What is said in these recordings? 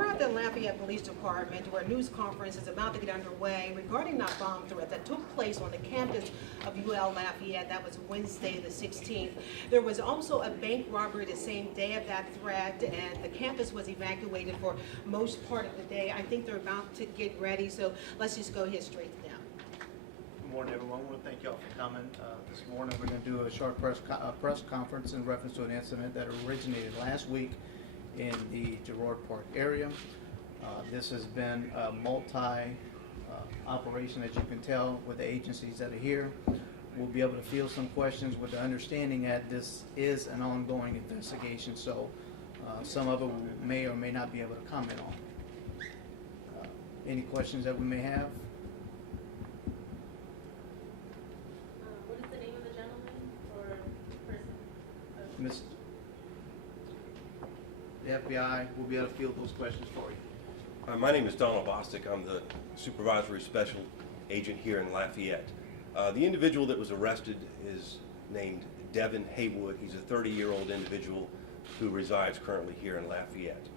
We're at the Lafayette Police Department where a news conference is about to get underway regarding that bomb threat that took place on the campus of UL Lafayette. That was Wednesday the 16th. There was also a bank robbery the same day of that threat, and the campus was evacuated for most part of the day. I think they're about to get ready, so let's just go here straight to them. Good morning, everyone. I want to thank y'all for coming. This morning we're going to do a short press conference in reference to an incident that originated last week in the Girard Park area. This has been a multi-operation, as you can tell, with the agencies that are here. We'll be able to field some questions with the understanding that this is an ongoing investigation, so some of it we may or may not be able to comment on. Any questions that we may have? What is the name of the gentleman or person? Miss, the FBI will be able to field those questions for you. My name is Donald Bostic. I'm the supervisory special agent here in Lafayette. The individual that was arrested is named Devin Haywood. He's a 30-year-old individual who resides currently here in Lafayette.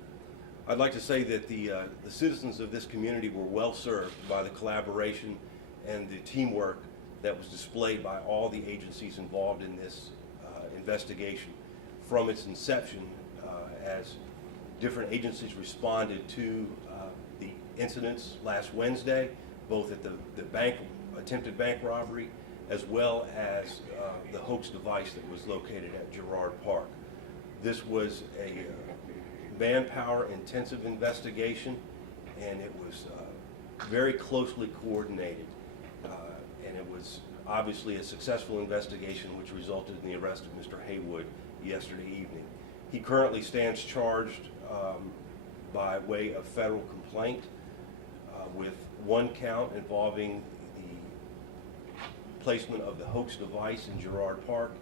I'd like to say that the citizens of this community were well served by the collaboration and the teamwork that was displayed by all the agencies involved in this investigation. From its inception, as different agencies responded to the incidents last Wednesday, both at the attempted bank robbery, as well as the hoax device that was located at Girard Park. This was a manpower intensive investigation, and it was very closely coordinated, and it was obviously a successful investigation which resulted in the arrest of Mr. Haywood yesterday evening. He currently stands charged by way of federal complaint with one count involving the placement of the hoax device in Girard Park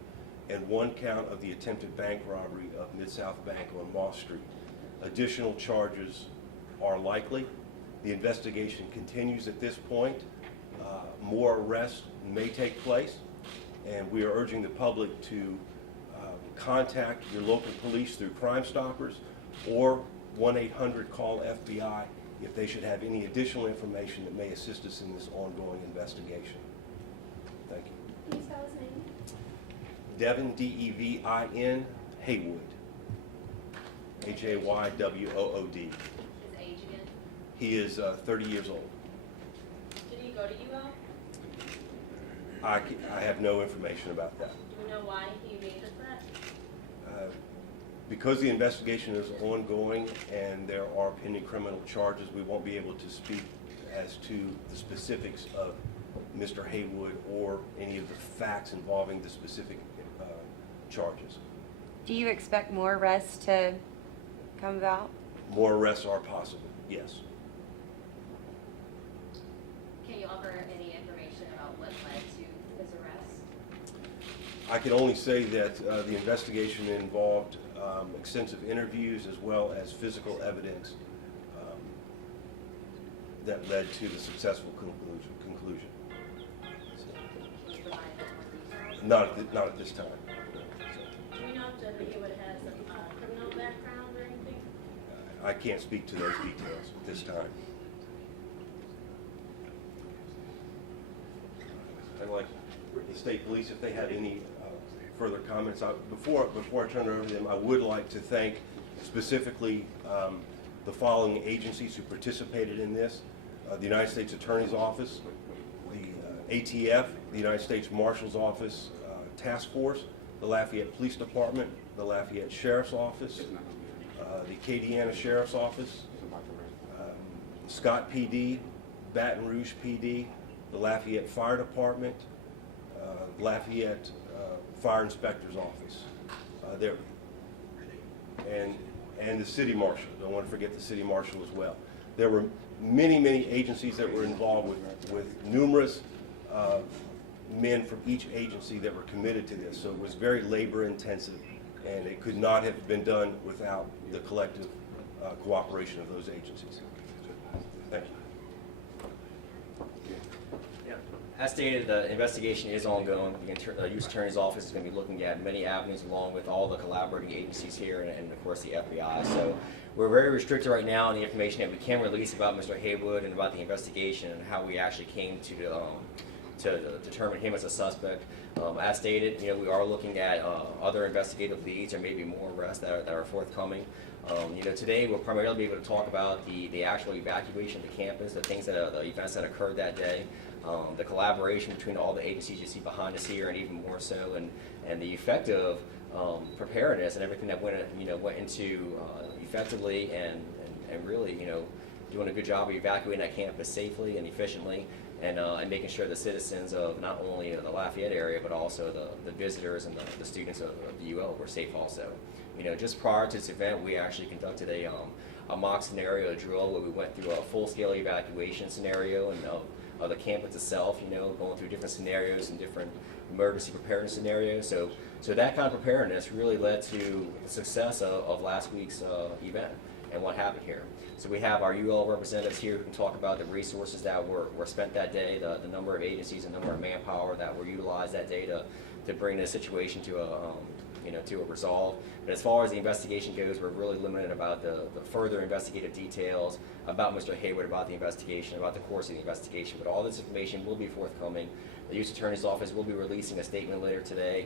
and one count of the attempted bank robbery of Mid-South Bank on Moss Street. Additional charges are likely. The investigation continues at this point. More arrests may take place, and we are urging the public to contact your local police through Crime Stoppers or 1-800-CALL-FBI if they should have any additional information that may assist us in this ongoing investigation. Thank you. Can you spell his name? Devin, D-E-V-I-N, Haywood. H-A-Y-W-O-O-D. His age again? He is 30 years old. Did he go to UL? I have no information about that. Do we know why he made the threat? Because the investigation is ongoing and there are pending criminal charges, we won't be able to speak as to the specifics of Mr. Haywood or any of the facts involving the specific charges. Do you expect more arrests to come about? More arrests are possible, yes. Can you offer any information about what led to his arrest? I can only say that the investigation involved extensive interviews as well as physical evidence that led to the successful conclusion. Can you provide more details? Not at this time. Do we know if Devin Haywood has a criminal background or anything? I can't speak to those details at this time. I'd like the state police, if they have any further comments. Before I turn it over to them, I would like to thank specifically the following agencies who participated in this: the United States Attorney's Office, the ATF, the United States Marshal's Office Task Force, the Lafayette Police Department, the Lafayette Sheriff's Office, the Acadiana Sheriff's Office, Scott PD, Baton Rouge PD, the Lafayette Fire Department, Lafayette Fire Inspector's Office, and the City Marshal. Don't want to forget the City Marshal as well. There were many agencies that were involved with numerous men from each agency that were committed to this. So it was very labor intensive, and it could not have been done without the collective cooperation of those agencies. Thank you. Yeah. As stated, the investigation is ongoing. The U.S. Attorney's Office is going to be looking at many avenues along with all the collaborating agencies here and of course, the FBI. So we're very restricted right now on the information that we can release about Mr. Haywood and about the investigation and how we actually came to determine him as a suspect. As stated, we are looking at other investigative leads or maybe more arrests that are forthcoming. Today we'll primarily be able to talk about the actual evacuation of the campus, the events that occurred that day, the collaboration between all the agencies you see behind us here, and even more so, and the effective preparedness and everything that went into effectively and really doing a good job of evacuating that campus safely and efficiently, and making sure the citizens of not only the Lafayette area but also the visitors and the students of the UL were safe also. Just prior to this event, we actually conducted a mock scenario drill where we went through a full-scale evacuation scenario and of the campus itself, going through different scenarios and different emergency preparedness scenarios. So that kind of preparedness really led to the success of last week's event and what happened here. So we have our UL representatives here who can talk about the resources that were spent that day, the number of agencies and number of manpower that were utilized that day to bring the situation to a resolve. But as far as the investigation goes, we're really limited about the further investigative details about Mr. Haywood, about the investigation, about the course of the investigation. But all this information will be forthcoming. The U.S. Attorney's Office will be releasing a statement later today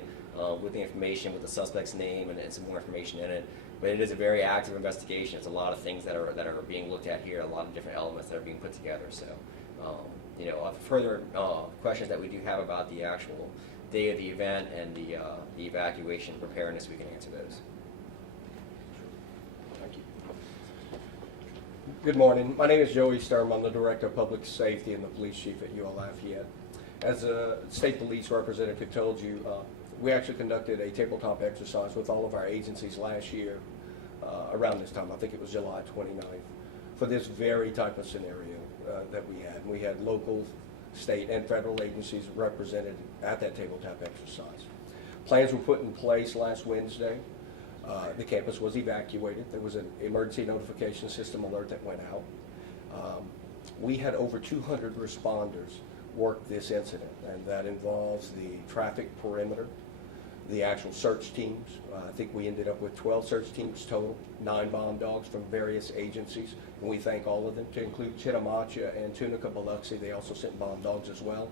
with the information, with the suspect's name and some more information in it. But it is a very active investigation. It's a lot of things that are being looked at here, a lot of different elements that are being put together. So, further questions that we do have about the actual day of the event and the evacuation preparedness, we can answer those. Thank you. Good morning. My name is Joey Sturm. I'm the Director of Public Safety and the Police Chief at UL Lafayette. As a State Police representative told you, we actually conducted a tabletop exercise with all of our agencies last year around this time. I think it was July 29th, for this very type of scenario that we had. We had local, state, and federal agencies represented at that tabletop exercise. Plans were put in place last Wednesday. The campus was evacuated. There was an emergency notification system alert that went out. We had over 200 responders work this incident, and that involves the traffic perimeter, the actual search teams. I think we ended up with 12 search teams total, 9 bomb dogs from various agencies, and we thank all of them, to include Chitamacha and Tunica Biloxi. They also sent bomb dogs as well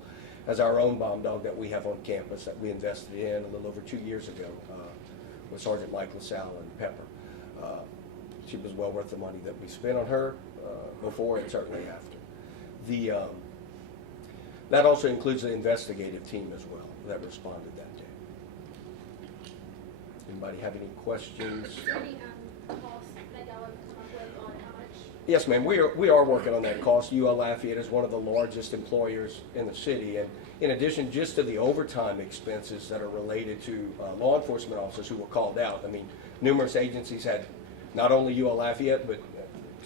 as our own bomb dog that we have on campus that we invested in a little over 2 years ago with Sergeant Mike LaSalle and Pepper. She was well worth the money that we spent on her before and certainly after. That also includes the investigative team as well that responded that day. Anybody have any questions? Any costs that y'all have come up with on how much? Yes, ma'am. We are working on that cost. UL Lafayette is one of the largest employers in the city, and in addition, just to the overtime expenses that are related to law enforcement officers who were called out. I mean, numerous agencies had, not only UL Lafayette, but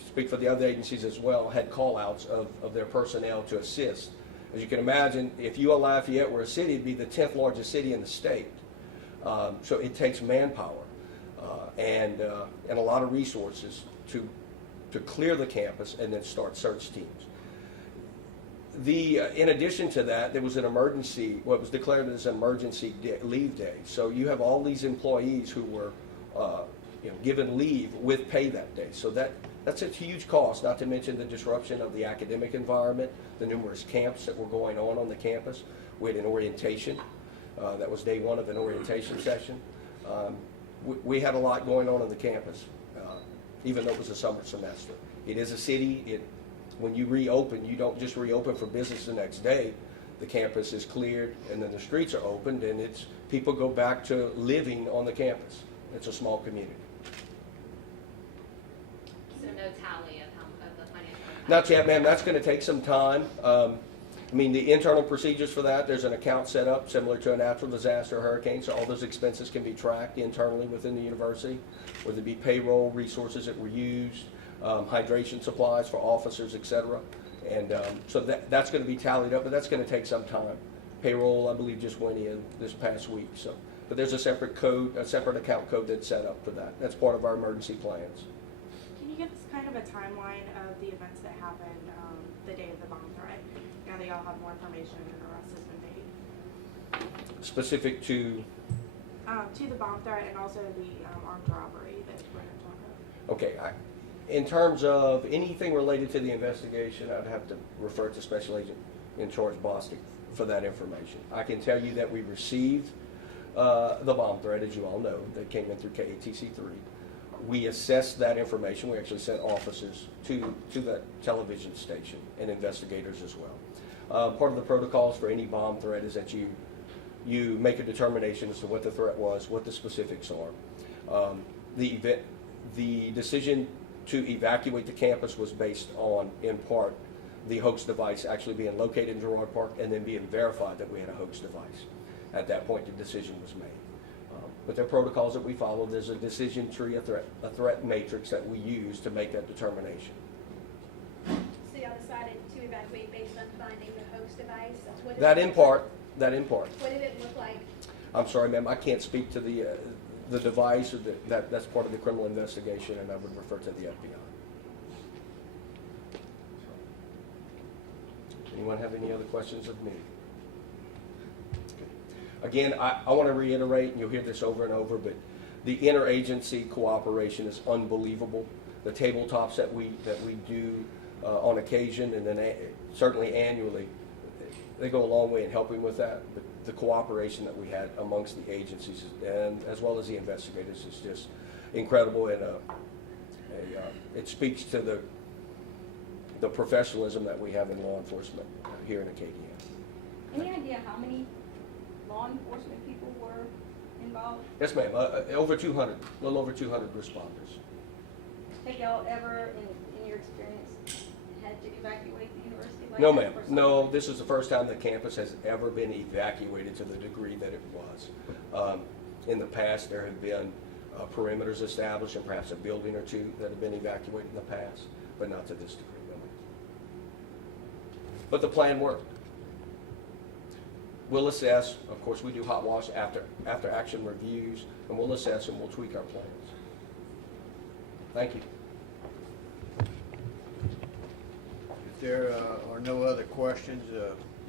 speak for the other agencies as well, had call-outs of their personnel to assist. As you can imagine, if UL Lafayette were a city, it'd be the 10th largest city in the state. So it takes manpower and a lot of resources to clear the campus and then start search teams. In addition to that, there was an emergency, what was declared as an emergency leave day. So you have all these employees who were given leave with pay that day. So that's a huge cost, not to mention the disruption of the academic environment, the numerous camps that were going on the campus. We had an orientation. That was day one of an orientation session. We had a lot going on the campus, even though it was a summer semester. It is a city. When you reopen, you don't just reopen for business the next day. The campus is cleared, and then the streets are opened, and people go back to living on the campus. It's a small community. So no tally of the financial impact? Not yet, ma'am. That's going to take some time. I mean, the internal procedures for that, there's an account set up similar to a natural disaster or hurricane, so all those expenses can be tracked internally within the university, whether it be payroll, resources that were used, hydration supplies for officers, et cetera. And so that's going to be tallied up, but that's going to take some time. Payroll, I believe, just went in this past week. But there's a separate code, a separate account code that's set up for that. That's part of our emergency plans. Can you give us kind of a timeline of the events that happened the day of the bomb threat? now that y'all have more information and an arrest has been made? Specific to, To the bomb threat and also the armed robbery that we're going to talk about. okay, in terms of anything related to the investigation, I'd have to refer to Special Agent in charge Bostic for that information. I can tell you that we received the bomb threat, as you all know, that came in through KATC 3. We assessed that information. We actually sent officers to that television station and investigators as well. Part of the protocols for any bomb threat is that you make a determination as to what the threat was, what the specifics are. The decision to evacuate the campus was based on, in part, the hoax device actually being located in Girard Park and then being verified that we had a hoax device. At that point, the decision was made. But there are protocols that we follow. There's a decision tree, a threat matrix that we use to make that determination. So y'all decided to evacuate based on finding the hoax device? What did That it in look part. What did it look like? I'm sorry, ma'am, I can't speak to the device, or that's part of the criminal investigation, and I would refer to the FBI. Anyone have any other questions of me? Again, I want to reiterate, and you'll hear this over and over, but the interagency cooperation is unbelievable. The tabletops that we do on occasion, and then certainly annually, they go a long way in helping with that. But the cooperation that we had amongst the agencies, and as well as the investigators, is just incredible, and it speaks to the professionalism that we have in law enforcement here in Acadiana. Any idea how many law enforcement people were involved? Yes, ma'am. Over 200, a little over 200 responders. Have y'all ever, in your experience, had to evacuate the university like No, that ma'am. for something? No, this is the first time the campus has ever been evacuated to the degree that it was. In the past, there have been perimeters established and perhaps a building or two that have been evacuated in the past, but not to this degree. No, ma'am. But the plan worked. We'll assess. Of course, we do hot wash after action reviews, and we'll assess and we'll tweak our plans. Thank you. If there are no other questions,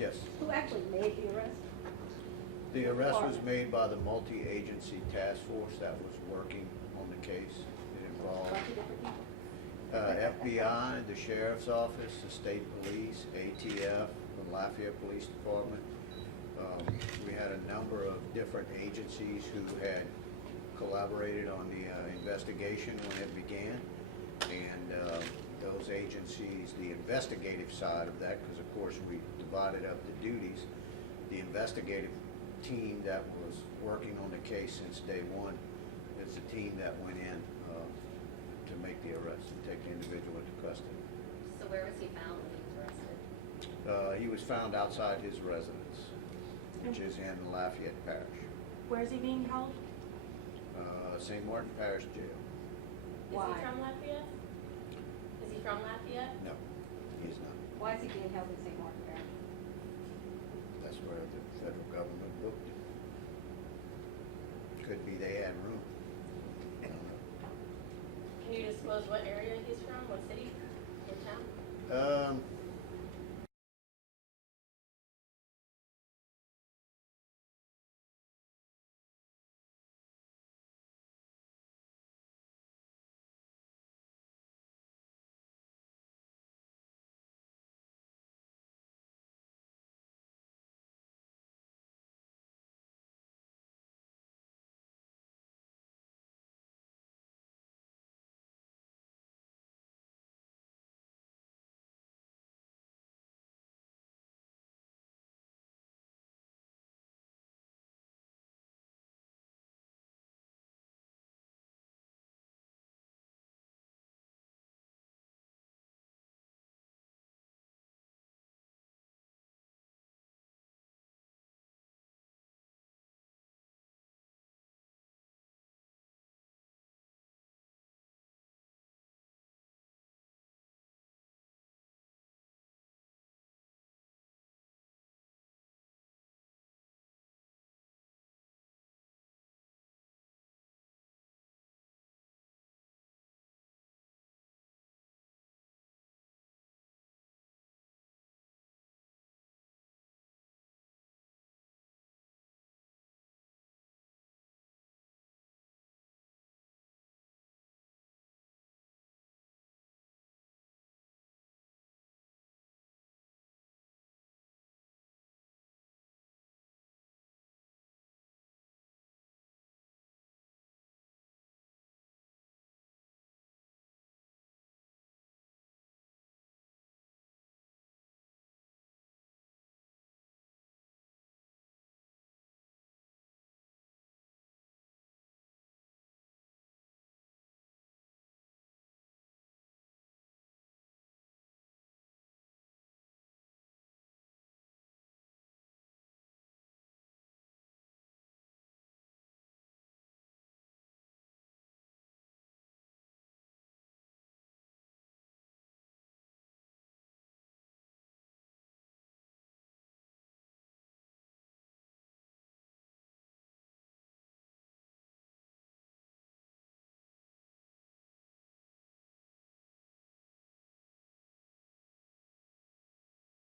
yes. Who actually made the arrest? The arrest was made by the multi-agency task force that was working on the case. It A involved bunch of different people? FBI, the Sheriff's Office, the State Police, ATF, the Lafayette Police Department. We had a number of different agencies who had collaborated on the investigation when it began. And those agencies, the investigative side of that, because of course we divided up the duties, the investigative team that was working on the case since day one is the team that went in to make the arrest and take the individual into custody. So where was he found when he was arrested? He was found outside his residence, which is in Lafayette Parish, Where is he being held? St. Martin Parish Jail. Why? Is he from Lafayette? Is he from Lafayette? No, he's not. Why is he being held in St. Martin Parish? That's where the federal government booked him. Could be they had room. I don't know. Can you disclose what area he's from, what city?